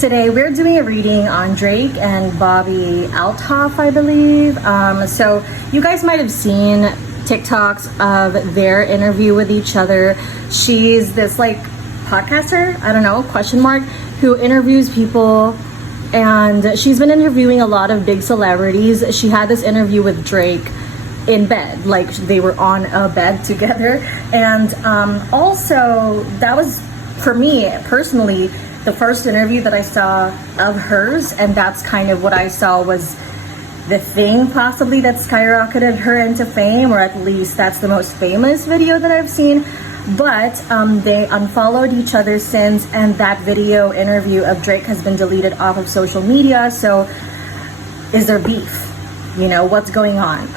Today we're doing a reading on Drake and Bobbi Althoff, I believe. So you guys might have seen TikToks of their interview with each other. She's this like podcaster, I don't know, question mark, who interviews people, and she's been interviewing a lot of big celebrities. She had this interview with Drake in bed, like they were on a bed together. And also that was, for me personally, the first interview that I saw of hers, and that's kind of what I saw was the thing possibly that skyrocketed her into fame, or at least that's the most famous video that I've seen. But they unfollowed each other since, and that video interview of Drake has been deleted off of social media. So is there beef? You know, what's going on?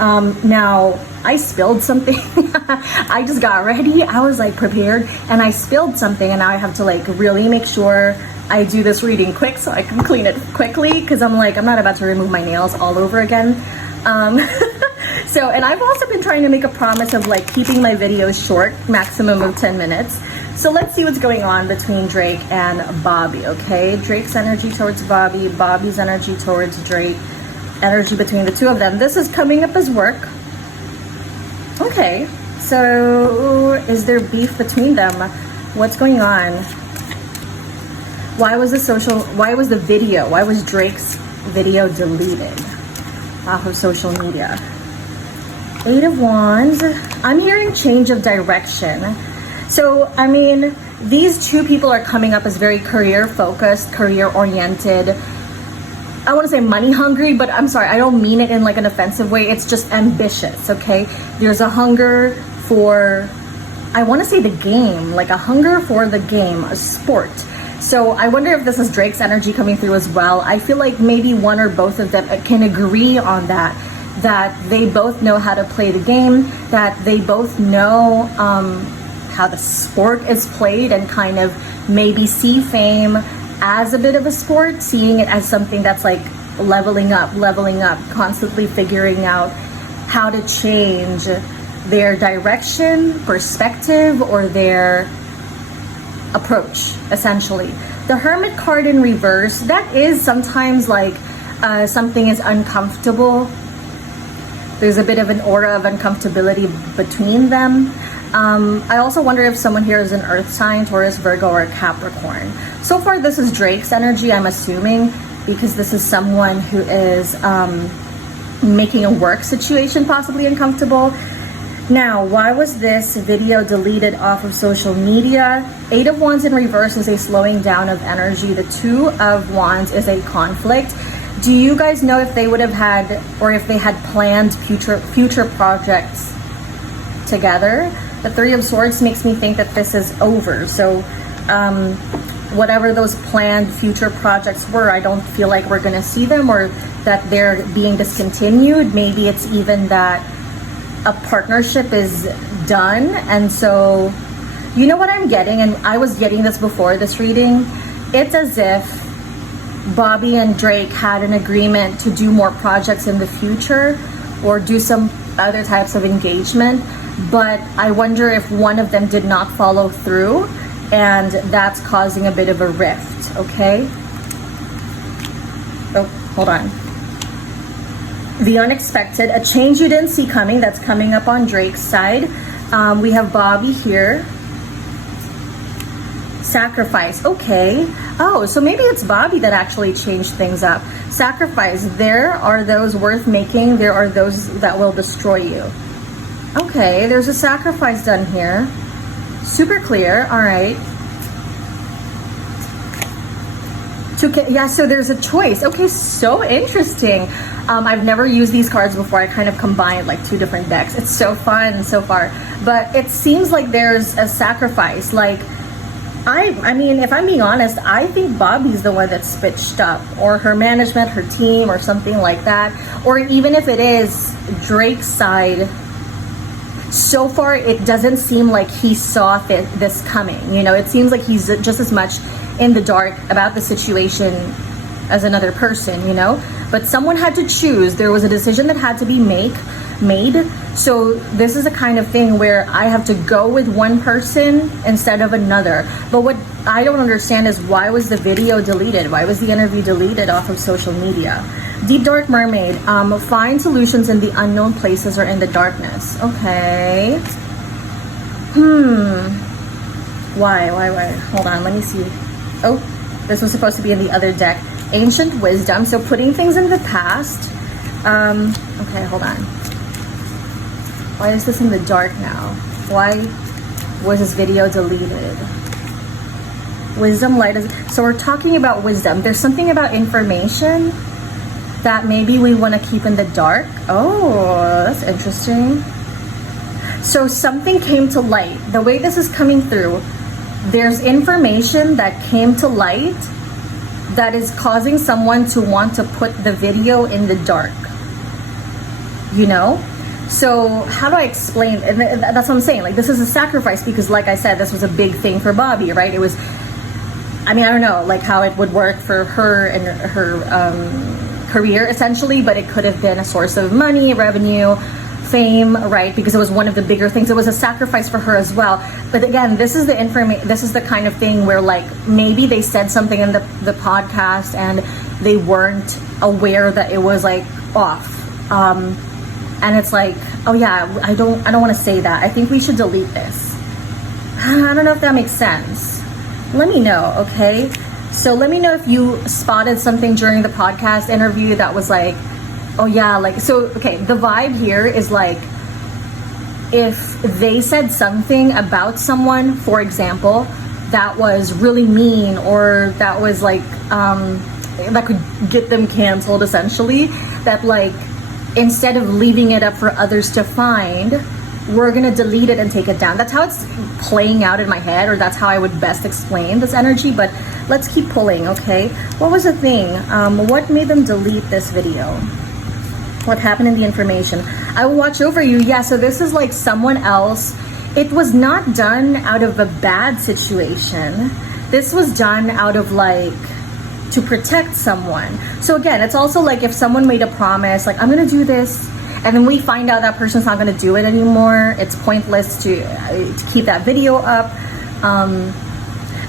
Now, I spilled something. I just got ready. I was like prepared, and I spilled something, and now I have to like really make sure I do this reading quick so I can clean it quickly, because I'm not about to remove my nails all over again. So, and I've also been trying to make a promise of like keeping my videos short, maximum of 10 minutes. So let's see what's going on between Drake and Bobbi, okay? Drake's energy towards Bobbi, Bobbi's energy towards Drake, energy between the two of them. This is coming up as work. Okay, so is there beef between them? What's going on? Why was the video, why was Drake's video deleted off of social media? 8 of Wands. I'm hearing change of direction. So, I mean, these two people are coming up as very career focused, career oriented. I want to say money hungry, but I'm sorry, I don't mean it in like an offensive way. It's just ambitious, okay? There's a hunger for, I want to say the game, like a hunger for the game, a sport. So I wonder if this is Drake's energy coming through as well. I feel like maybe one or both of them can agree on that they both know how to play the game, that they both know how the sport is played, and kind of maybe see fame as a bit of a sport, seeing it as something that's like leveling up, constantly figuring out how to change their direction, perspective, or their approach, essentially. The Hermit card in reverse, that is sometimes like something is uncomfortable. There's a bit of an aura of uncomfortability between them. I also wonder if someone here is an earth sign, Taurus, Virgo, or Capricorn. So far, this is Drake's energy, I'm assuming, because this is someone who is making a work situation possibly uncomfortable. Now, why was this video deleted off of social media? 8 of Wands in reverse is a slowing down of energy. The 2 of Wands is a conflict. Do you guys know if they would have had, or if they had planned future projects together? The 3 of Swords makes me think that this is over. So whatever those planned future projects were, I don't feel like we're going to see them, or that they're being discontinued. Maybe it's even that a partnership is done. And so, you know what I'm getting, and I was getting this before this reading, it's as if Bobbi and Drake had an agreement to do more projects in the future, or do some other types of engagement, but I wonder if one of them did not follow through, and that's causing a bit of a rift, okay? Oh, hold on. The unexpected, a change you didn't see coming, that's coming up on Drake's side. We have Bobbi here. Sacrifice, okay. Oh, so maybe it's Bobbi that actually changed things up. Sacrifice, there are those worth making, there are those that will destroy you. Okay, there's a sacrifice done here. Super clear, all right. Yeah, so there's a choice. Okay, so interesting. I've never used these cards before. I kind of combined like 2 different decks. It's so fun so far. But it seems like there's a sacrifice. Like, I mean, if I'm being honest, I think Bobbi's the one that's switched up, or her management, her team, or something like that. Or even if it is Drake's side, so far it doesn't seem like he saw this coming. You know, it seems like he's just as much in the dark about the situation as another person, you know? But someone had to choose. There was a decision that had to be made. made. So this is the kind of thing where I have to go with one person instead of another. But what I don't understand is, why was the video deleted? Why was the interview deleted off of social media? Deep Dark Mermaid, find solutions in the unknown places or in the darkness. Okay. Why? Hold on, let me see. Oh, this was supposed to be in the other deck. Ancient Wisdom, so putting things in the past. Okay, hold on. Why is this in the dark now? Why was this video deleted? Wisdom, light is... So we're talking about wisdom. There's something about information that maybe we want to keep in the dark. Oh, that's interesting. So something came to light. The way this is coming through, there's information that came to light that is causing someone to want to put the video in the dark. You know? So how do I explain? And that's what I'm saying. Like, this is a sacrifice because, like I said, this was a big thing for Bobbi, right? It was, I mean, I don't know, like, how it would work for her and her career, essentially, but it could have been a source of money, revenue, fame, right? Because it was one of the bigger things. It was a sacrifice for her as well. But again, this is the kind of thing where, like, maybe they said something in the podcast and they weren't aware that it was, like, off. And it's like, oh yeah, I don't want to say that. I think we should delete this. I don't know if that makes sense. Let me know, okay? So let me know if you spotted something during the podcast interview that was like, oh yeah, like, so, okay, the vibe here is like, if they said something about someone, for example, that was really mean, or that was like, that could get them canceled, essentially, that, like, instead of leaving it up for others to find, we're gonna delete it and take it down. That's how it's playing out in my head, or that's how I would best explain this energy. But let's keep pulling, okay? What was the thing? What made them delete this video? What happened in the information? I will watch over you. Yeah, so this is like someone else. It was not done out of a bad situation. This was done out of, like, to protect someone. So again, it's also like if someone made a promise, like, I'm gonna do this, and then we find out that person's not gonna do it anymore, it's pointless to keep that video up.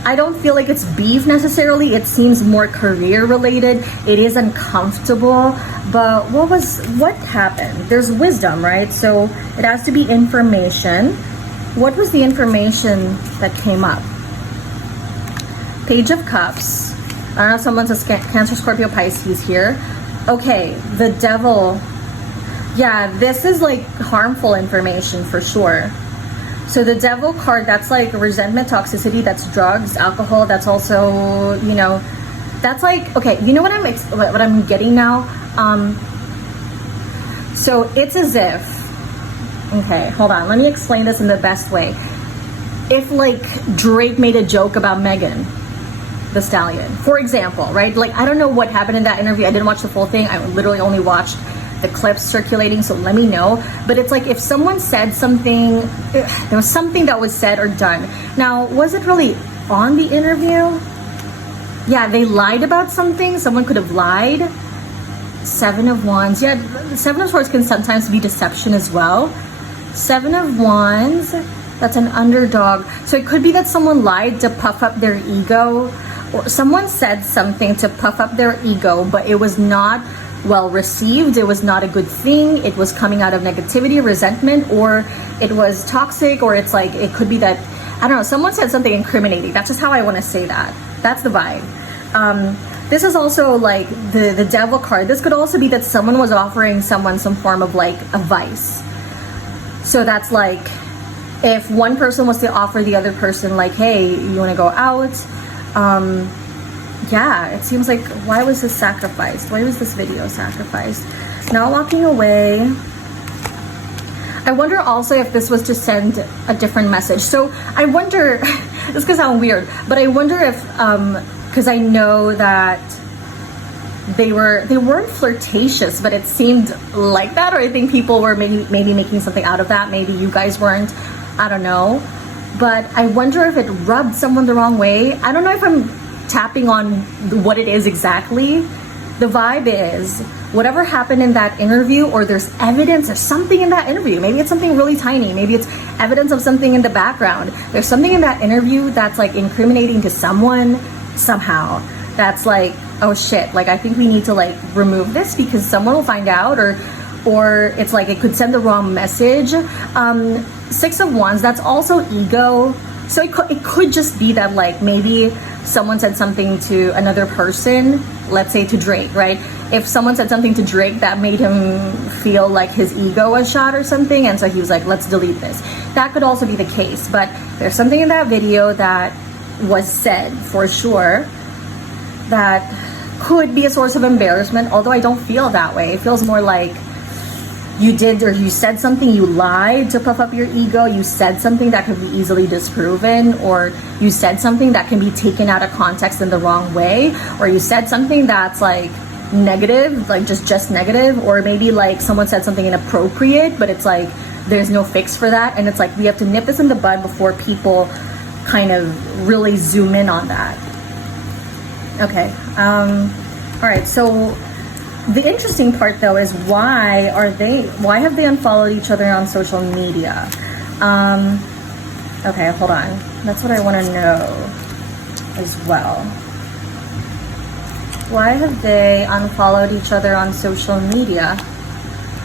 I don't feel like it's beef necessarily. It seems more career related. It is uncomfortable, but what happened? There's wisdom, right? So it has to be information. What was the information that came up? Page of Cups. I don't know if someone says Cancer, Scorpio, Pisces here. Okay, the Devil. Yeah, this is like harmful information for sure. So the Devil card, that's like resentment, toxicity, that's drugs, alcohol, that's also, you know, that's like, okay, you know what I'm getting now? So it's as if, okay, hold on, let me explain this in the best way. If, like, Drake made a joke about Megan the Stallion, for example, right? Like, I don't know what happened in that interview. I didn't watch the full thing. I literally only watched the clips circulating, so let me know. But it's like, if someone said something, there was something that was said or done. Now, was it really on the interview? Yeah, they lied about something. Someone could have lied. Seven of Wands. Yeah, the Seven of Swords can sometimes be deception as well. Seven of Wands. That's an underdog. So it could be that someone lied to puff up their ego, or someone said something to puff up their ego, but it was not well received. It was not a good thing. It was coming out of negativity, resentment, or it was toxic, or it's like, it could be that, I don't know, someone said something incriminating. That's just how I want to say that. That's the vibe. This is also like the Devil card. This could also be that someone was offering someone some form of, like, advice. So that's like, if one person was to offer the other person, like, hey, you want to go out? Yeah, it seems like, why was this sacrificed? Why was this video sacrificed? Not walking away. I wonder also if this was to send a different message. So I wonder, this could sound weird, but I wonder if, because I know that they weren't flirtatious, but it seemed like that, or I think people were maybe making something out of that. Maybe you guys weren't. I don't know. But I wonder if it rubbed someone the wrong way. I don't know if I'm tapping on what it is exactly, the vibe is whatever happened in that interview, or there's evidence of something in that interview. Maybe it's something really tiny. Maybe it's evidence of something in the background. There's something in that interview that's like incriminating to someone somehow. That's like, oh shit, like I think we need to like remove this because someone will find out, or it's like it could send the wrong message. Six of Wands, that's also ego. So it could just be that like maybe someone said something to another person, let's say to Drake, right? If someone said something to Drake that made him feel like his ego was shot or something, and so he was like, let's delete this. That could also be the case, but there's something in that video that was said for sure that could be a source of embarrassment, although I don't feel that way. It feels more like you did, or you said something, you lied to puff up your ego, you said something that could be easily disproven, or you said something that can be taken out of context in the wrong way, or you said something that's like negative, like just negative, or maybe like someone said something inappropriate, but it's like there's no fix for that, and it's like we have to nip this in the bud before people kind of really zoom in on that. Okay, all right, so the interesting part though is why have they unfollowed each other on social media? Okay, hold on. That's what I want to know as well. Why have they unfollowed each other on social media?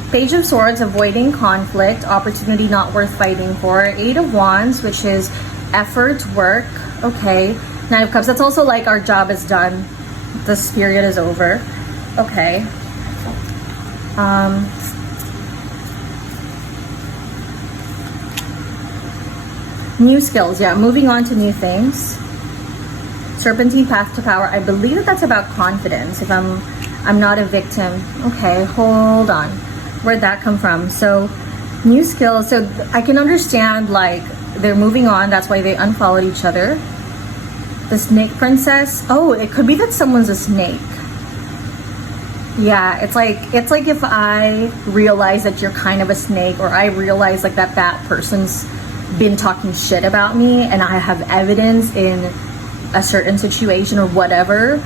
Page of Swords, avoiding conflict, opportunity not worth fighting for. Eight of Wands, which is effort, work. Okay. Nine of Cups, that's also like our job is done. This period is over. Okay. New skills, yeah, moving on to new things. Serpentine path to power. I believe that that's about confidence. If I'm not a victim. Okay, hold on. Where'd that come from? So, new skills. So I can understand like they're moving on. That's why they unfollowed each other. The snake princess. Oh, it could be that someone's a snake. Yeah, it's like if I realize that you're kind of a snake, or I realize like that person's been talking shit about me and I have evidence in a certain situation or whatever,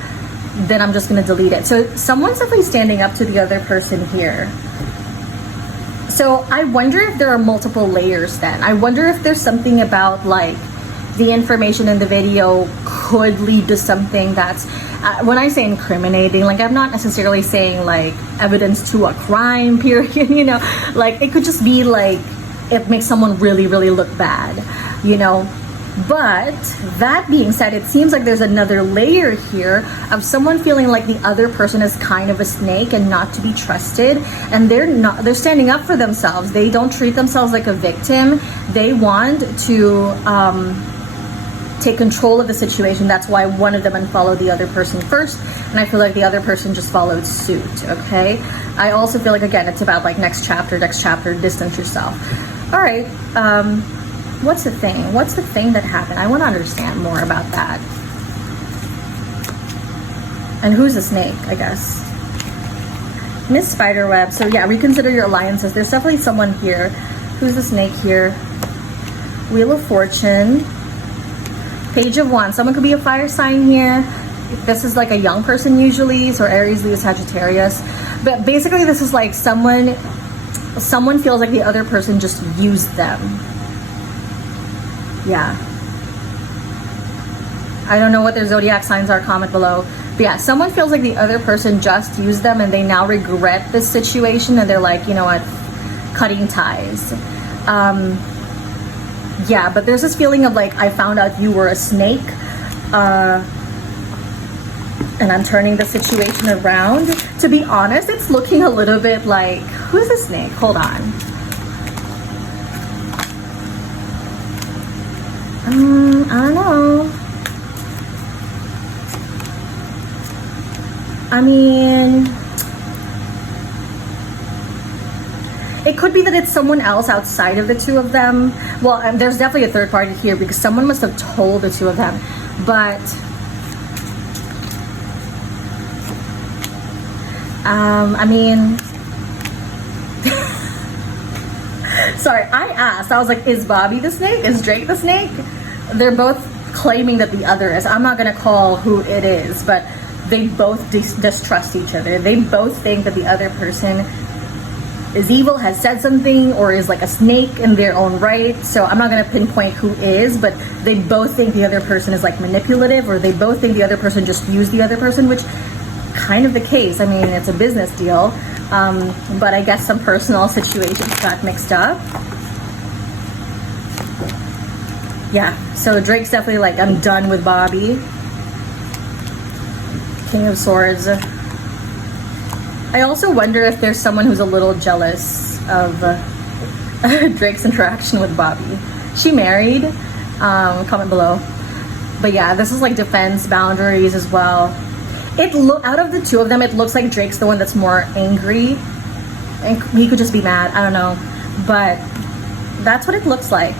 then I'm just gonna delete it. So someone's definitely standing up to the other person here. So I wonder if there are multiple layers then. I wonder if there's something about like the information in the video could lead to something that's, when I say incriminating, like I'm not necessarily saying like evidence to a crime period, you know, like it could just be like it makes someone really, really look bad, you know. But that being said, it seems like there's another layer here of someone feeling like the other person is kind of a snake and not to be trusted, and they're standing up for themselves. They don't treat themselves like a victim. They want to take control of the situation. That's why one of them unfollowed the other person first, and I feel like the other person just followed suit. Okay, I also feel like, again, it's about like next chapter, distance yourself. All right, what's the thing that happened? I want to understand more about that. And who's the snake, I guess? Miss Spiderweb. So yeah, reconsider your alliances. There's definitely someone here. Who's the snake here? Wheel of Fortune. Page of Wands. Someone could be a fire sign here. This is like a young person usually, so Aries, Leo, Sagittarius. But basically this is like someone feels like the other person just used them. Yeah. I don't know what their zodiac signs are, comment below. But yeah, someone feels like the other person just used them and they now regret this situation and they're like, you know what, cutting ties. Yeah, but there's this feeling of like, I found out you were a snake, and I'm turning the situation around. To be honest, it's looking a little bit like, who's the snake? Hold on. I don't know. I mean, it could be that it's someone else outside of the two of them. Well, there's definitely a third party here because someone must have told the two of them. But I mean, sorry, I asked. I was like, is Bobbi the snake? Is Drake the snake? They're both claiming that the other is. I'm not gonna call who it is, but they both distrust each other. They both think that the other person is evil, has said something, or is like a snake in their own right. So I'm not gonna pinpoint who is, but they both think the other person is like manipulative, or they both think the other person just used the other person, which kind of the case. I mean, it's a business deal, but I guess some personal situations got mixed up. Yeah, so Drake's definitely like, I'm done with Bobbi. King of Swords. I also wonder if there's someone who's a little jealous of Drake's interaction with Bobbi. She married? Comment below. But yeah, this is like defense boundaries as well. Out of the two of them, it looks like Drake's the one that's more angry, and he could just be mad. I don't know, but that's what it looks like.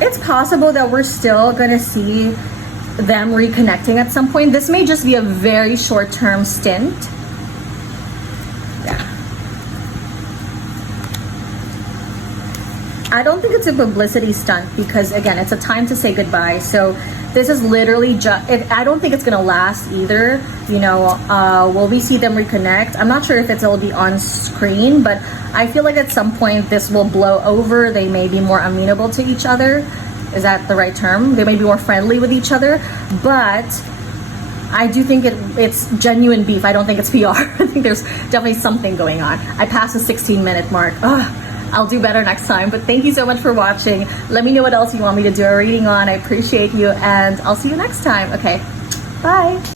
It's possible that we're still gonna see them reconnecting at some point. This may just be a very short-term stint. Yeah. I don't think it's a publicity stunt because, again, it's a time to say goodbye. So this is literally just, I don't think it's gonna last either. You know, will we see them reconnect? I'm not sure if it'll be on screen, but I feel like at some point this will blow over. They may be more amenable to each other. Is that the right term? They may be more friendly with each other, but I do think it's genuine beef. I don't think it's PR. I think there's definitely something going on. I passed the 16-minute mark. Ugh. I'll do better next time, but thank you so much for watching. Let me know what else you want me to do a reading on. I appreciate you, and I'll see you next time. Okay, bye.